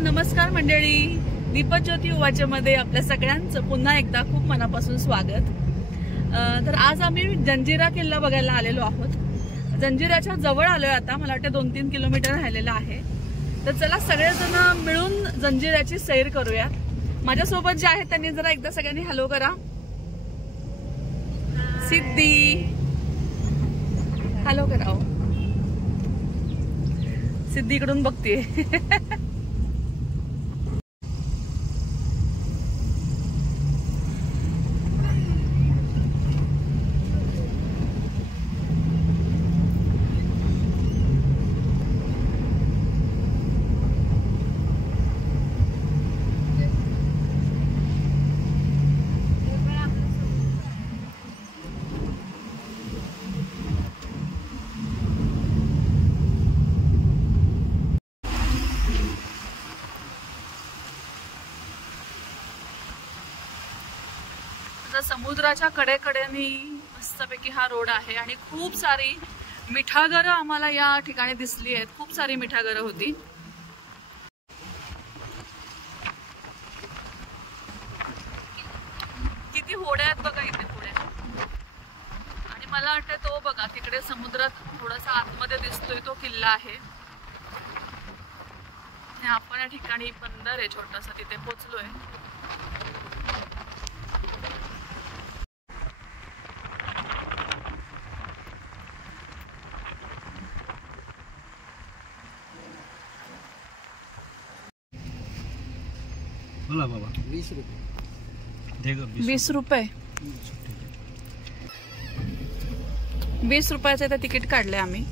नमस्कार मंडळी, दीपज्योती उवाच्यामध्ये आपल्या सगळ्यांचं पुन्हा एकदा खूप मनापासून स्वागत। तर आज आम्ही जंजिरा किल्ला बघायला आलेलो आहोत। जंजिराच्या जवळ आलोय आता, मला वाटतं 2-3 किलोमीटर राहिलेला आहे। तर चला सगळेजण मिळून जंजिराची सैर करूया। माझ्यासोबत जे आहेत त्यांनी जरा एकदा सगळ्यांनी हॅलो करा। सिद्धी हॅलो करा। सिद्धी इकडून बघतीये। समुद्राच्या कडेकडेनी मस्तपैकी हा रोड आहे आणि खूप सारी मिठागरं आम्हाला या ठिकाणी दिसली आहेत। खूप सारी मिठागरं होती। किती होड्या आहेत बघा इथे, होड्या। आणि मला वाटतं तो बघा तिकडे समुद्रात थोडासा आतमध्ये दिसतोय तो किल्ला आहे। आणि आपण या ठिकाणी बंदर आहे छोटासा, तिथे पोहोचलोय। बोला बाबा 20 रुपये दे गं। 20 रुपये 20 रुपयाचं इथं तिकीट काढलंय आम्ही।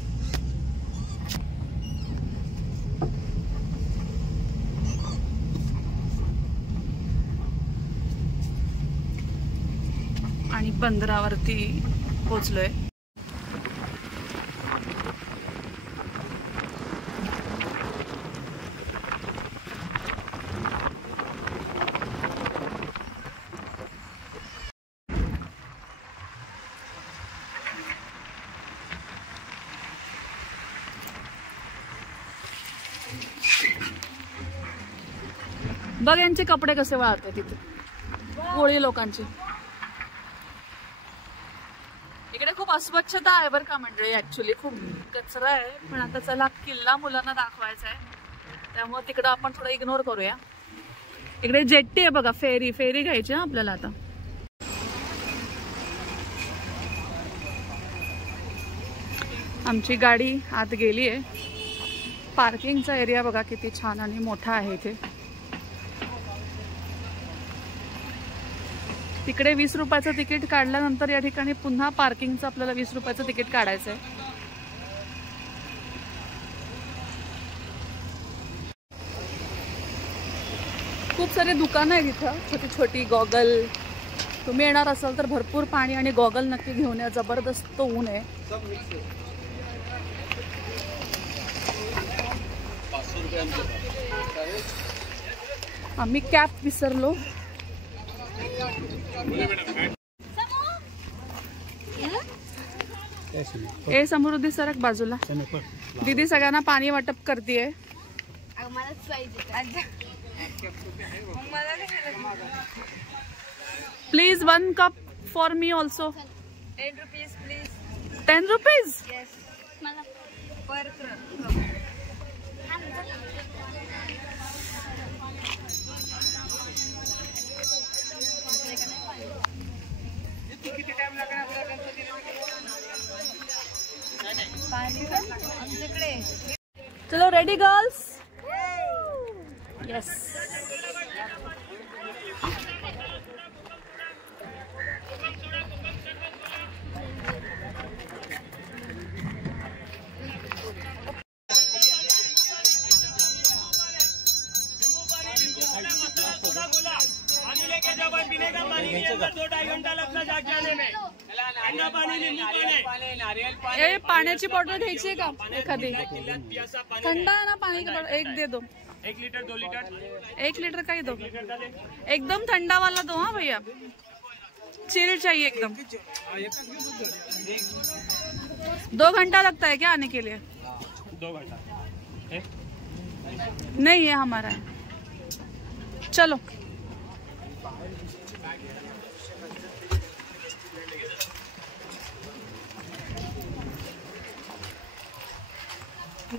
आणि बंदरावरती पोहोचलोय। बघ यांचे कपडे कसे वाळतात तिथे, कोळी लोकांचे। इकडे खूप अस्वच्छता आहे बरं का मंडळी, ऍक्च्युली खूप कचरा आहे। पण आता चला किल्ला मुलांना दाखवायचा आहे, त्यामुळे तिकडं आपण थोडं इग्नोर करूया। इकडे जेट्टी आहे बघा, फेरी घ्यायची आहे आपल्याला आता। आमची गाडी आत गेली आहे। पार्किंगचा एरिया बघा किती छान आणि मोठा आहे इथे। तिकडे 20 रुपयाचं तिकीट काढल्यानंतर या ठिकाणी पुन्हा पार्किंगचं आपल्याला 20 रुपयाचं तिकीट काढायचं आहे। खूप सारे दुकानं आहेत इथं, छोटी छोटी। गॉगल, तुम्ही येणार असाल तर भरपूर पाणी आणि गॉगल नक्की घेऊन या, जबरदस्त ऊन आहे। आम्ही कॅप विसरलो। ए समृद्धी सरक बाजूला। दीदी सगळ्यांना पाणी वाटप करतेय। प्लीज 1 cup for me also. 10 rupees please। 10 rupees? Yes, per cup। चलो रेडी गर्ल्स? यस। पाण्याची बॉटल घ्यायची का एखादी? थंड आहे ना पाणी? एक दे दो। 1 लीटर 2 लीटर 1 लीटर का ही दो, एकदम ठंडा वाला दो। हाँ भैया, चिल चाहिए एकदम। 2 घंटा लगता है क्या आने के लिए? 2 घंटा नहीं है हमारा है। चलो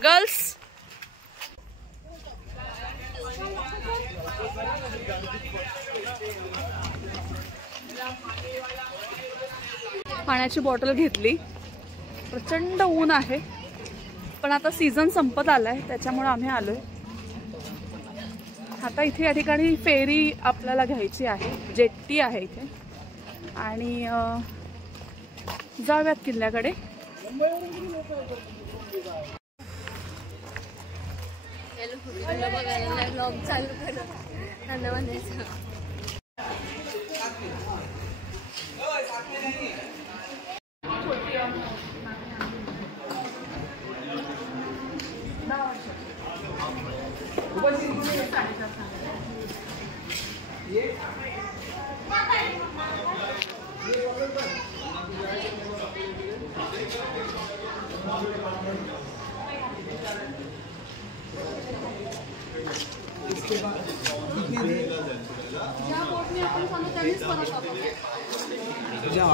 गर्ल्स, पाण्याची बॉटल घेतली. प्रचंड ऊन आहे, पण आता सीझन संपत आलाय त्याच्यामुळे आम्ही आलोय. आता इथे या ठिकाणी फेरी आपल्याला घ्यायची आहे, जेट्टी आहे इथे, आणि जाऊयात किल्ल्याकडे.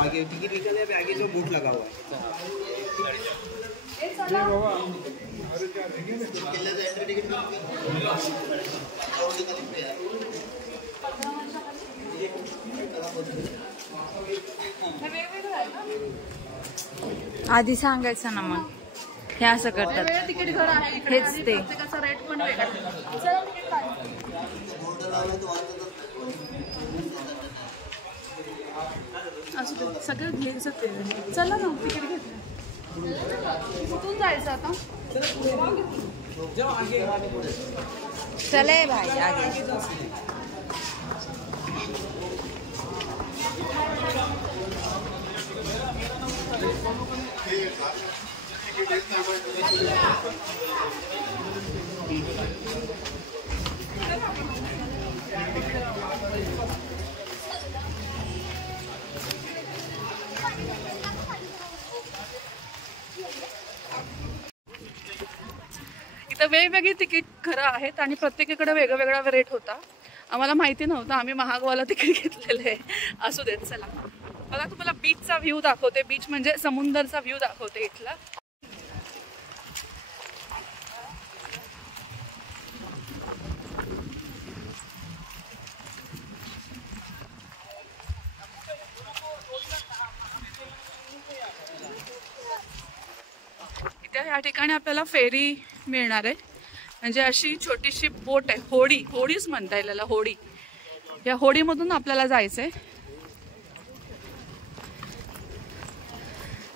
आगे टिकट निकल है, आगे जो बोट लगा हुआ आधी सांगायचं ना मग. हे असं करतात, तिकीट घर आहे, हेच ते. प्रत्येकाचा रेट पण वेगळा. असं सगळं घ्यायचं ते. चला ना, तिकीट घेतलं. कुठून जायचं आता? चले भाई आगे. इथं वेगवेगळी तिकीट घरं आहेत आणि प्रत्येकीकडे वेगवेगळा रेट होता. आम्हाला माहिती नव्हतं, आम्ही महागवाला तिकीट घेतलेलं आहे. असू देत. चला मला तुम्हाला बीचचा व्ह्यू दाखवते. बीच म्हणजे समुद्राचा व्ह्यू दाखवते इथला. इथे या ठिकाणी आपल्याला फेरी मिळणार आहे. म्हणजे अशी छोटीशी बोट आहे, होडीच म्हणता येईल याला, होडी. या होडीमधून आपल्याला जायचंय.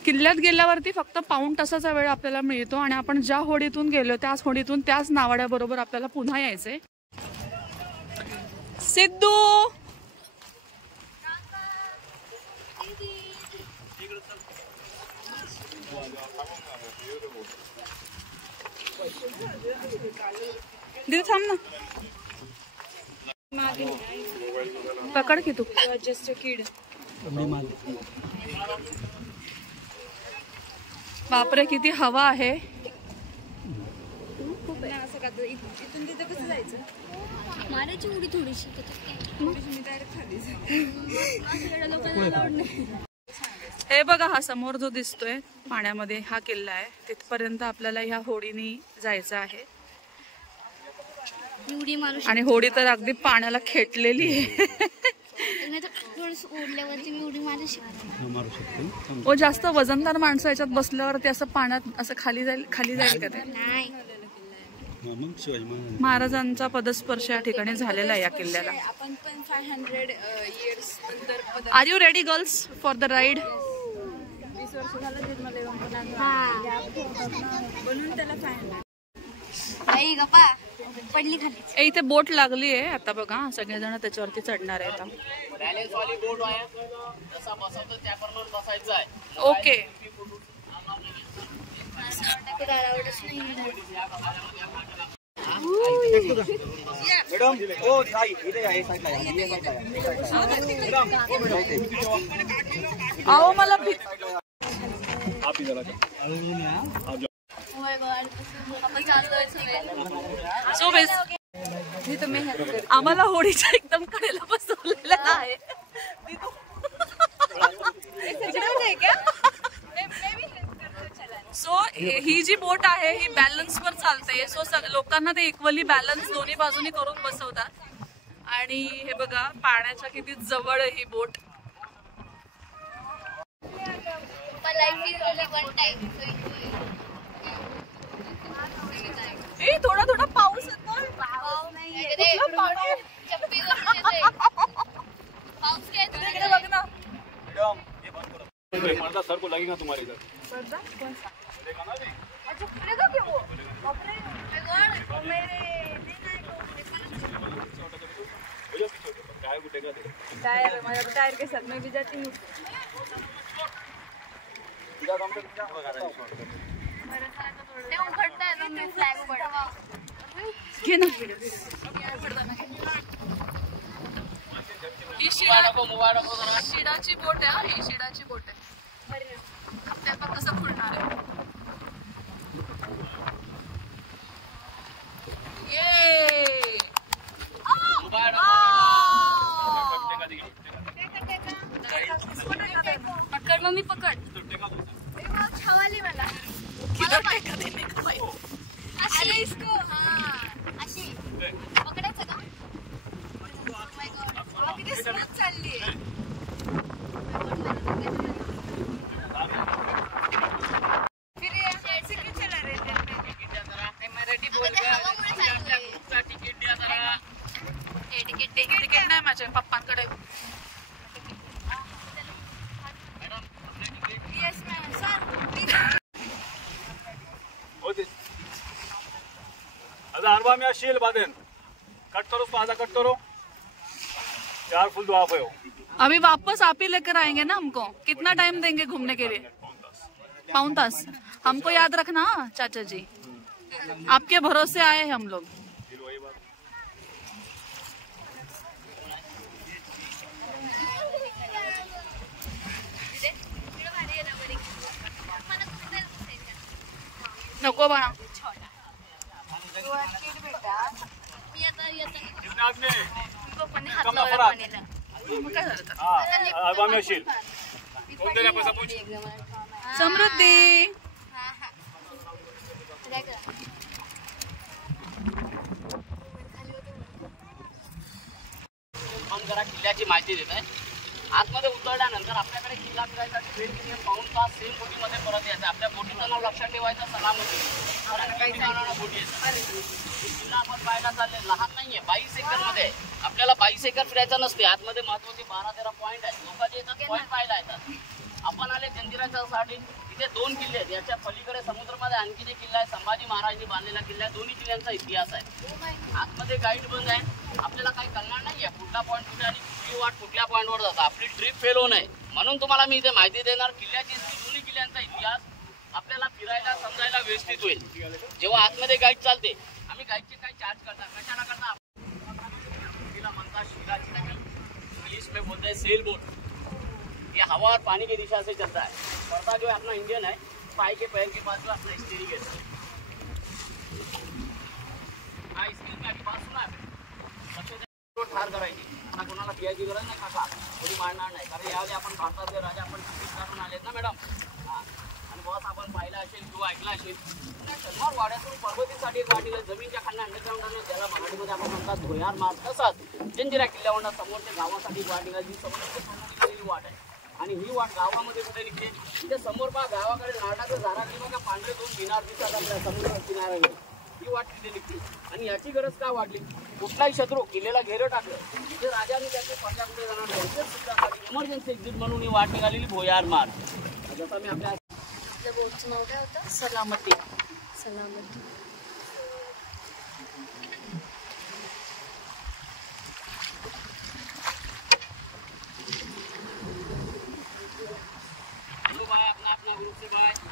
किल्ल्यात गेल्यावरती फक्त पाऊण तासाचा वेळ आपल्याला मिळतो आणि आपण ज्या होडीतून गेलो त्याच होडीतून त्याच नावाड्याबरोबर आपल्याला पुन्हा यायचंय. सिद्धू दीदी थांब ना, पकड की तू. Just kid. बापरे किती हवा आहे. इथून तिथे कसं जायचं? मारायची उडी थोडीशी. हे बघा, हा समोर जो दिसतोय पाण्यामध्ये हा किल्ला आहे. तिथपर्यंत आपल्याला ह्या होडीने जायचं आहे. उडी मारू आणि होडी तर अगदी पाण्याला खेटलेली आहे. ओढल्यावरती मी उडी मारू शकते. ओ जास्त वजनदार माणसं याच्यात बसल्यावरती असं पाण्यात असं खाली जाईल का ते? नाही. महाराजांचा पदस्पर्श या ठिकाणी झालेला आहे या किल्ल्याला. आपण पण 500 इयर्स नंतर. Are you ready girls for the ride? 20 वर्ष झालं म्हणून त्याला 500. आई गप्पा पडली खाली. इथे बोट लागली आहे आता बघा, सगळेजण त्याच्यावरती चढणार आहेत. ओके. मॅडम ओ ताई इथे आहे आओ मला सो मी तुम्ही help करते. आम्हाला होडीच्या एकदम कडेला बसवलेलं आहे. सो ही जी बोट आहे ही बॅलन्स वर चालते. सो लोकांना ते इक्वली बॅलन्स दोन्ही बाजूनी करून बसवतात. आणि हे बघा पाण्याच्या किती जवळ आहे ही बोट. थोडा थोडा पाऊस येतोय. बघ ना पर्दा सर को लगेगा तुम्हारे इधर. टायर माझ्या टायर के साथ मैं भी जाती हूँ. घे ना. ही शिडाची बोट आहे. ही शिडाची बोट आहे. त्यात पण कसं खुलणार आहे. ये पकड मम्मी पकड. छावाली मला अशी इसको. हाँ अशी पकडायचं का. किती स्मूथ चालली. तिकीट नाही माझ्या पप्पांकडे. अरबा में शील बादेन कट करो उसको. आधा कट करो. 4 फुल दुआ पे हो. अभी वापस आप ही लेकर आएंगे ना हमको. कितना टाइम देंगे घूमने के लिए. 5 तास. हमको याद रखना चाचा जी. आपके भरोसे आए हैं हम लोग. नको बाळा. समृद्धी. जरा किल्ल्याची माहिती देत आहे. आतमध्ये उतरल्यानंतर आपल्याकडे किल्ला फिरायसाठी वेळ किती पाऊण तास सेम बोटीमध्ये परत यायचं. आपल्या बोटीचं नाव लक्षात ठेवायचं सलामती. बोटी किल्ला आपण पाहायला चालले. लहान नाहीये. 22 एकर मध्ये. आपल्याला 22 एकर फिरायचं नसते. आतमध्ये महत्वाचे 12-13 पॉईंट आहेत. लोक जे येतात पॉईंट पाहायला येतात. आपण आले जंजिराच्या साठी. इथे 2 किल्ले आहेत. याच्या पलीकडे समुद्रामध्ये आणखी एक किल्ला आहे. संभाजी महाराजांनी बांधलेला किल्ला आहे. दोन्ही किल्ल्यांचा इतिहास आहे. आतमध्ये गाईड बंद आहे. आपल्याला काही कळणार नाहीये कुठला पॉईंट कुठे आणि कुठली वाट कुठल्या पॉईंटवर जातात. आपली ट्रिप फेल होऊ नये म्हणून तुम्हाला मी इथे माहिती देणार. किल्ल्याची दोन्ही किल्ल्यांचा इतिहास आपल्याला फिरायला समजायला व्यवस्थित होईल. जेव्हा आतमध्ये गाईड चालते आम्ही गाईडचे काही चार्ज करतात. कशाला करता. तिला म्हणतात शिराची. इंग्लिश में बोलते हैं सेल बोट. ये हवा और पानी की दिशा से चलता है. पर्दा जो है अपना इंडियन है. पाई के पैर के पास जो अपना स्टीयरिंग है. हाँ इसकी बात सुना है. ठार करायची. कोणाला पियाची गरज नाही. काका कोणी मारणार नाही. कारण यावेळी आपण भारताचे राजा आपण करून आलेत ना मॅडम. आणि बॉस आपण पाहिला असेल किंवा ऐकला असेल. शनिवार वाड्यातून पर्वतीसाठी एक वाट जमीनच्या खाली अंडरग्राऊंड आहे. ज्याला मराठीमध्ये आपण म्हणतात भुयार मार्ग. तसाच जंजिरा किल्ल्यावर समोरच्या गावासाठी वाट निघाली. समोर वाट आहे. आणि ही वाट गावामध्ये कुठे निघते. तिथे समोर पहा गावाकडे नारळाचं झाड किंवा का पांढरे 2 मिनार दिसतात आपल्या समुद्र किनाऱ्यावर. ही वाट तिथे निघते. आणि याची गरज का वाढली. कुठलाही शत्रू किल्ल्याला घेरं टाकलं तिथे राजाने त्याचे पट्ट्या कुठे जाणार नाही. इमर्जन्सी एक्झिट म्हणून ही वाट निघालेली भुयार मार्ग. जसं मी आपल्या बोटचं नाव काय होतं. सलामती. सलामती.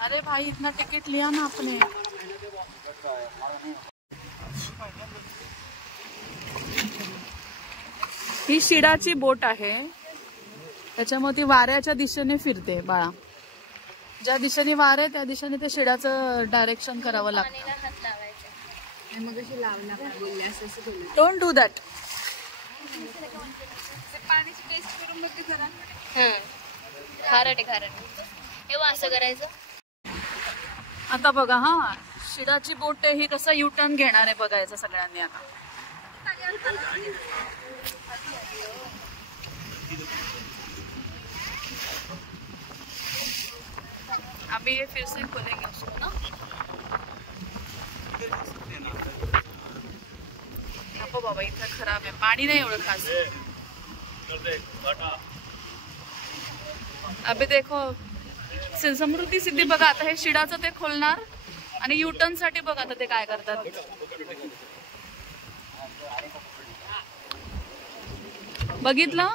अरे भाई इतना टिकट लिया ना आपने. ही शिडाची बोट आहे. त्याच्यामध्ये वाऱ्याच्या दिशेने फिरते बाळा. ज्या दिशेने वारे त्या दिशेने ते शिडाचं डायरेक्शन करावं लागतं. मग अशी लावला बोलले असं बोलले. Don't do that. पाण्याची टेस्ट करून बघते जरा. खारट आहे. तेव्हा असं करायचं. आता बघा हा शिडाची बोट आहे ही कसं यू टर्न घेणार आहे बघायचं सगळ्यांनी आता. अभी ये फिर से खोलेंगे उसको ना. नको बाबा इथं खराब आहे पाणी नाही एवढं खास. अभी देखो समृद्धी सिद्धी बघा आता हे शिडाचं ते खोलणार आणि युटर्न साठी बघा आता ते काय करतात. बघितलं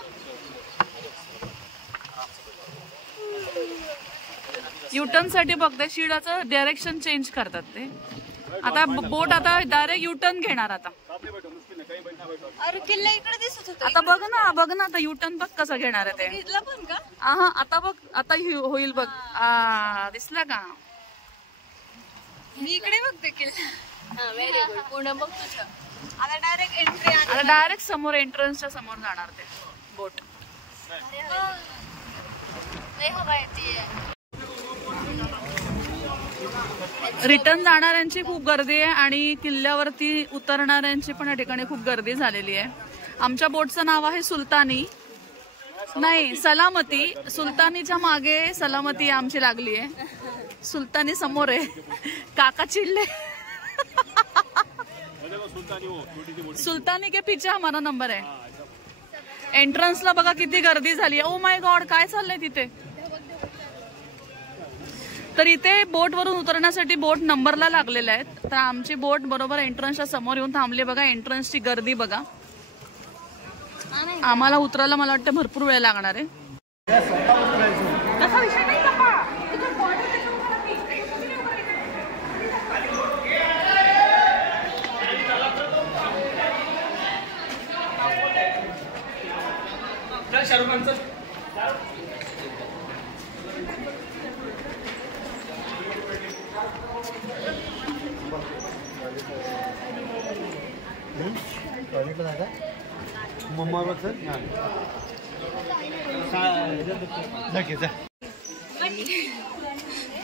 युटर्न साठी बघते शिडाचं डायरेक्शन चेंज करतात ते. आता बोट आता डायरेक्ट युटर्न घेणार आता. अरे किल्ला इकडे दिसत होता. आता बघ ना आता युटर्न बघ कसं घेणार आहे ते. घेतला पण का? हा आता बघ आता होईल बघ. दिसला का? मी इकडे बघते किल्ला. Very good. पूर्ण बघ तुझं. आता डायरेक्ट एंट्री. आता डायरेक्ट समोर एंट्रन्सच्या समोर जाणार ते बोट. लय हवा येते. रिटर्न जाणाऱ्यांची खूप गर्दी आहे आणि किल्ल्यावरती उतरणाऱ्यांची पण या ठिकाणी खूप गर्दी झालेली आहे. आमच्या बोटचं नाव आहे सुलतानी नाही सलामती. सुलतानीच्या मागे सलामती आमची लागली आहे. सुलतानी समोर आहे. काका चिडले. सुलतानी के पीछे हमारा नंबर आहे. एंट्रन्सला बघा किती गर्दी झाली. ओ माय गॉड काय चाललंय तिथे. तर इथे बोट वरून उतरण्यासाठी बोट नंबरला लागलेल्या आहेत. तर आमची बोट बरोबर एंट्रन्सच्या समोर येऊन थांबली. बघा एंट्रन्सची गर्दी बघा. आम्हाला उतरायला मला वाटतं भरपूर वेळ लागणार आहे.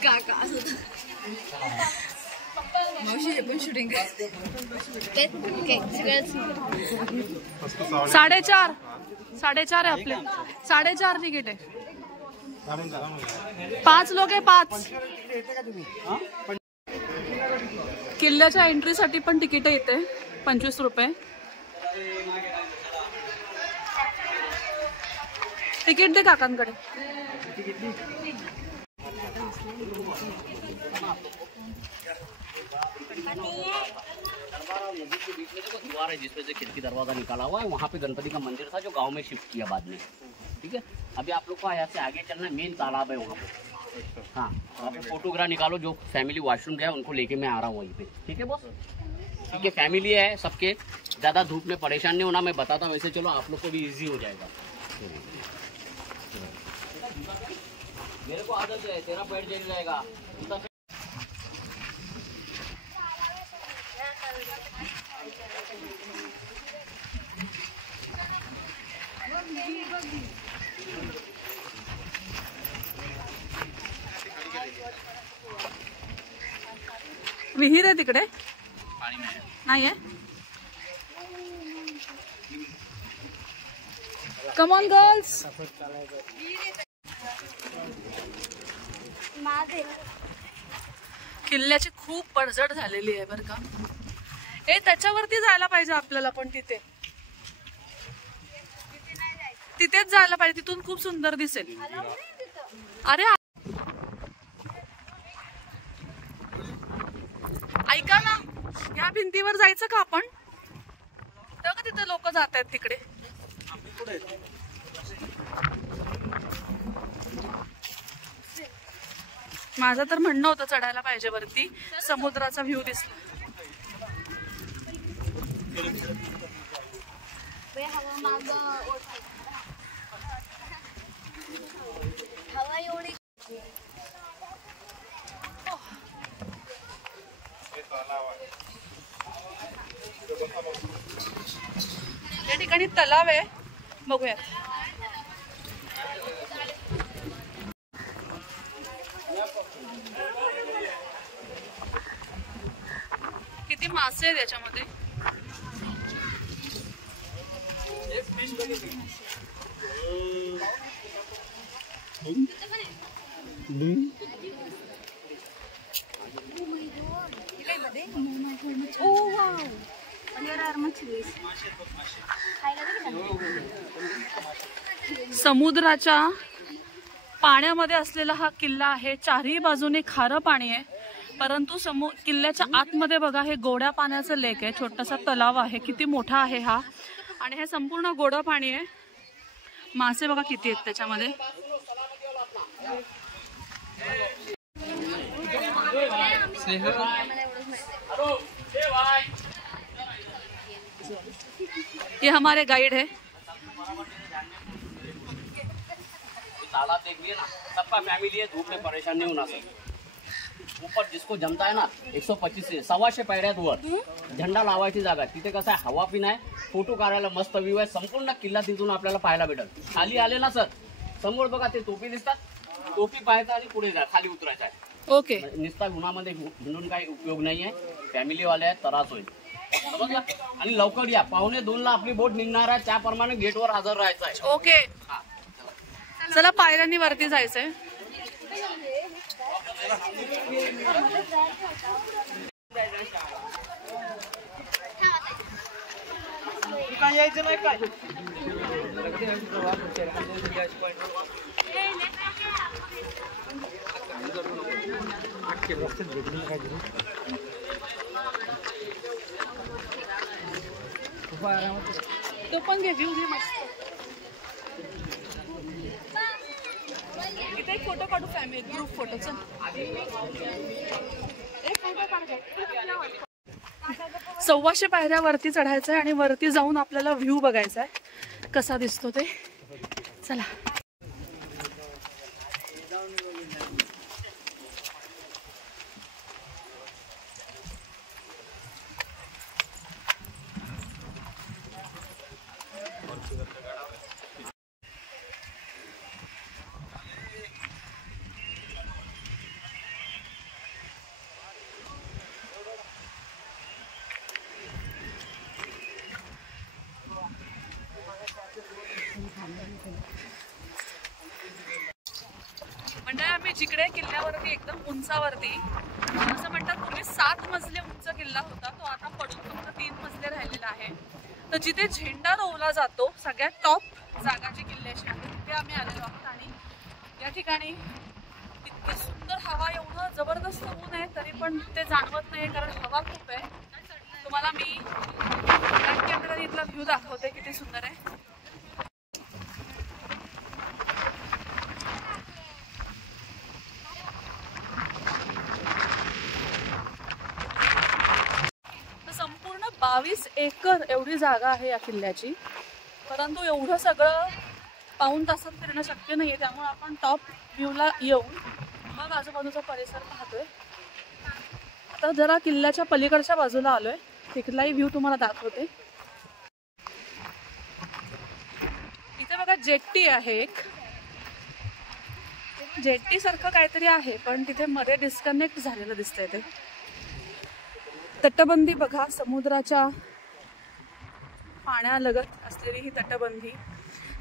काका मावशी पण शूटिंग करते. 4:30 आहे आपले. 4:30 तिकीट आहे. 5 लोक आहे 5. किल्ल्याच्या एंट्रीसाठी पण तिकीट येते 25 रुपये. तिकीट दे काकांकडे. द्वार है जिसमें से खिड़की दरवाजा निकाला हुआ है. वहाँ पे गणपति का मंदिर था जो गांव में शिफ्ट किया बाद में. ठीक है. अभी आप लोग को यहाँ से आगे चलना है. मेन तालाब है वहाँ पे. हाँ वहाँ पे फोटोग्राफ निकालो. जो फैमिली वॉशरूम गया उनको लेके मैं आ रहा हूँ वहीं पे. ठीक है बॉस. ठीक है. फैमिली है सबके. ज़्यादा धूप में परेशान नहीं होना. मैं बताता हूँ वैसे. चलो आप लोग को भी ईजी हो जाएगा. मेरे को आदत है. तेरा पेट जल जाएगा. विहीर आहे तिकडे नाहीये. Come on girls. किल्ल्याची खूप पडझड झालेली आहे बरं का. हे त्याच्यावरती जायला पाहिजे आपल्याला पण तिथेच जायला पाहिजे. तिथून खूप सुंदर दिसेल. अरे ऐका ना ह्या भिंतीवर जायचं का आपण. तेव्हा तिथे लोक जात आहेत तिकडे. माझं तर म्हणणं होतं चढायला पाहिजे वरती. समुद्राचा व्ह्यू दिसला. हवा एवढी. ठिकाणी तलाव आहे, बघूयात. किती मासे आहेत याच्यामध्ये. समुद्राच्या पाण्यामध्ये असलेला हा किल्ला आहे. चारही बाजूने खारं पाणी आहे, परंतु किल्ल्याच्या आतमध्ये बघा हे गोड्या पाण्याचं लेक आहे. छोटासा तलाव आहे, किती मोठा आहे हा. आणि हे संपूर्ण गोडं पाणी आहे. मासे बघा किती आहेत त्याच्यामध्ये. ये हमारे गाइड है. तालाब देखिए ना, सबका फैमिली है, धूप में परेशान नहीं होना सर. ऊपर जिसको जमता है ना 125 से 125 पायऱ्यात वर झेंडा लावायची जागा. तिथे कसं आहे, हवा पिणं आहे, फोटो काढायला मस्त व्ह्यू आहे. संपूर्ण किल्ला तिथून आपल्याला पाहायला भेटेल. खाली आले ना सर, समोर बघा ते टोपी दिसतात, टोपी पाहायचं आणि पुढे जा, खाली उतरायचं आहे. ओके. नुसता उन्हामध्ये हिंडून काही उपयोग नाही आहे. फॅमिली वाले आहेत, त्रास होईल. समजलं? आणि लवकर या, 1:45 आपली बोट निघणार आहे, त्याप्रमाणे गेटवर हजर राहायचं आहे. ओके. चला पायऱ्यांनी वरती जायचंय. यायचं नाही काय. तो पण घे, व्ह्यू घे मस्त. इथे एक फोटो काढू, फॅमिली ग्रुप फोटो. चल 125 पायऱ्या वरती चढायचं आहे आणि वरती जाऊन आपल्याला व्ह्यू बघायचा आहे कसा दिसतो ते. चला. म्हणजे आम्ही जिकडे किल्ल्यावरती एकदम उंचावरती, असं म्हणतात पूर्वी 7 मजले उंच किल्ला होता, तो आता पडून फक्त 3 मजले राहिलेला आहे. तर जिथे झेंडा रोवला जातो, सगळ्यात टॉप जागा जी किल्ल्याची आहे तिथे आम्ही आलेलो आहोत. आणि या ठिकाणी इतकी सुंदर हवा, एवढं जबरदस्त ऊन आहे तरी पण ते जाणवत नाही, कारण हवा खूप आहे. तुम्हाला मी बॅक कॅमेरा इथला व्ह्यू दाखवते, किती सुंदर आहे. संपूर्ण 22 एकर एवढी जागा आहे या किल्ल्याची, परंतु एवढं सगळं पाऊण तासात फिरणं शक्य नाहीये. त्यामुळे आपण टॉप व्ह्यूला येऊन मग आजूबाजूचा परिसर पाहतोय. आता जरा किल्ल्याच्या पलीकडच्या बाजूला आलोय, तिथलाही व्ह्यू तुम्हाला दाखवते. इथे बघा जेट्टी आहे, एक जेट्टी सारखं काहीतरी आहे, पण तिथे मध्ये डिस्कनेक्ट झालेलं दिसतंय. ते तटबंदी बघा, समुद्राच्या पाण्यालगत असलेली ही तटबंदी.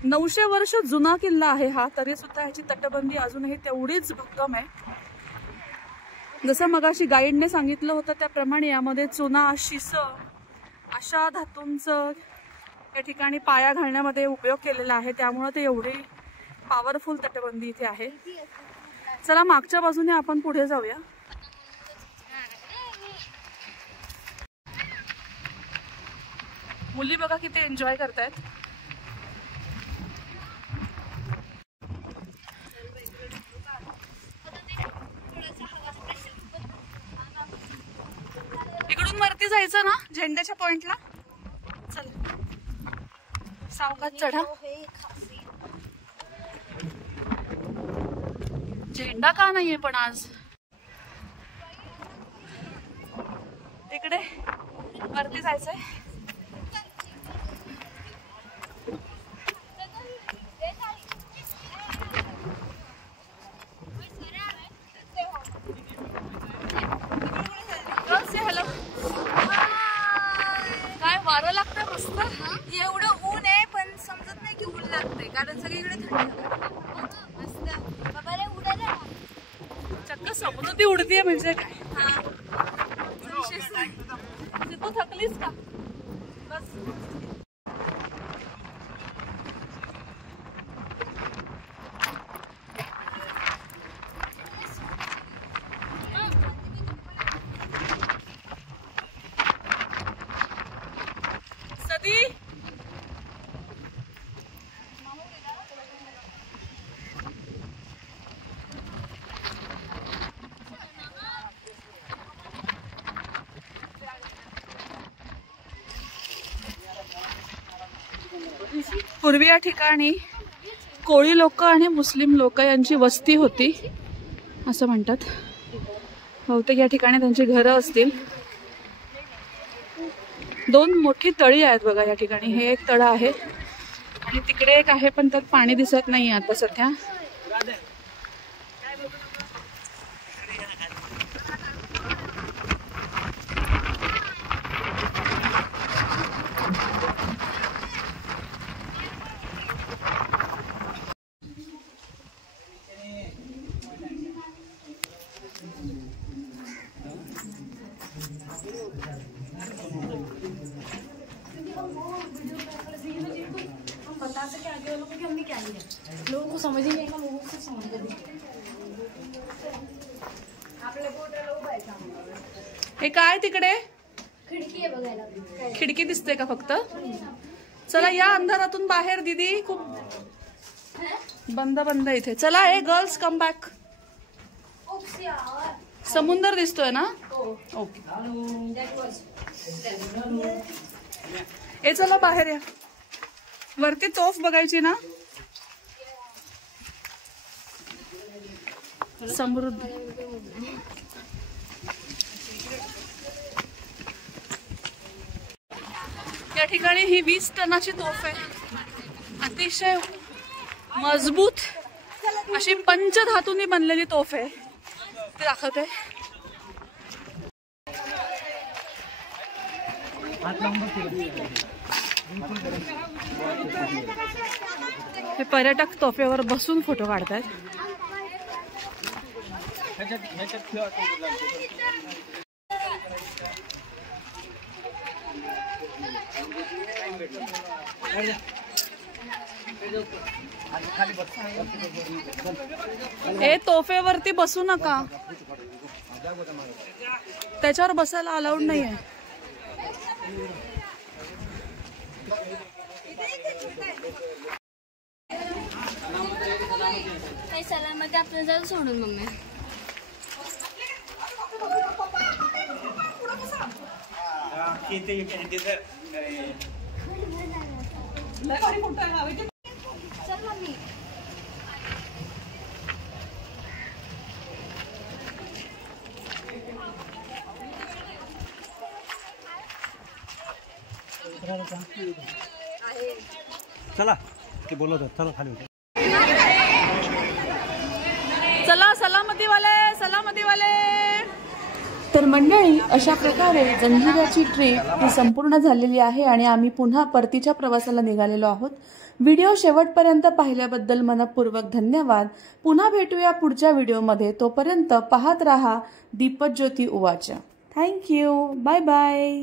900 वर्ष जुना किल्ला आहे हा, तरी सुद्धा ह्याची तटबंदी अजूनही तेवढीच भक्कम आहे. जसं मगाशी गाईडने सांगितलं होतं त्याप्रमाणे यामध्ये चुना, शिस अशा धातूंचं या ठिकाणी पाया घालण्यामध्ये उपयोग केलेला आहे. त्यामुळे ते एवढी पॉवरफुल तटबंदी इथे आहे. चला मागच्या बाजूने आपण पुढे जाऊया. मुली बघा किती एन्जॉय करतायत. इकडून वरती जायचं ना झेंड्याच्या पॉइंटला. चल सावकाश चढा. झेंडा का नाहीये पण आज तिकडे वरती जायचंय. वारं लागतंय मस्त. एवढं ऊन आहे पण समजत नाही की ऊन लागतंय कारण सगळीकडे थंडी हवा. मस्त बाबा रे उडाला. चक्क समुद्री उडतीये म्हणजे काय. तू थकलीस का? बस. सदी पूर्वी या ठिकाणी कोळी लोक आणि मुस्लिम लोक यांची वस्ती होती असं म्हणतात. बहुतेक या ठिकाणी त्यांची घरं असतील. 2 मोठी तळी आहेत बघा या ठिकाणी. हे एक तळ आहे आणि तिकडे एक आहे पण त्यात पाणी दिसत नाही आता सध्या. लोगों को समझ ही नहीं आएगा, लोगों को समझ हे काय तिकडे खिडकी आहे बघायला. खिडकी दिसते का फक्त? चला या अंधारातून बाहेर. दीदी खूप बंद इथे. चला हे गर्ल्स कम बॅक. समुद्र दिसतोय ना? ओके. हे चला बाहेर या. वरती तोफ बघायची ना. समृद्ध. या ठिकाणी ही 20 टनाची तोफ आहे. अतिशय मजबूत अशी पंचधातूंनी बनलेली तोफ आहे. ते दाखवते. हे पर्यटक तोफेवर बसून फोटो काढतात. हे तोफेवरती बसू नका. त्याच्यावर बसायला अलाउड नाहीये. सलामती आपल्याला जाऊ सोडून मम्मी. चल मम्मी. चला ते बोलत होत. चला खाली. चला सलामतीवाले. तर मंडळी अशा प्रकारे जंजिऱ्याची ट्रिप ही संपूर्ण झालेली आहे आणि आम्ही पुन्हा परतीच्या प्रवासाला निघालेलो आहोत. व्हिडिओ शेवटपर्यंत पाहिल्याबद्दल मनपूर्वक धन्यवाद. पुन्हा भेटूया पुढच्या व्हिडिओमध्ये. तोपर्यंत पाहत रहा दीपज्योती उवाच. थँक्यू. Bye bye.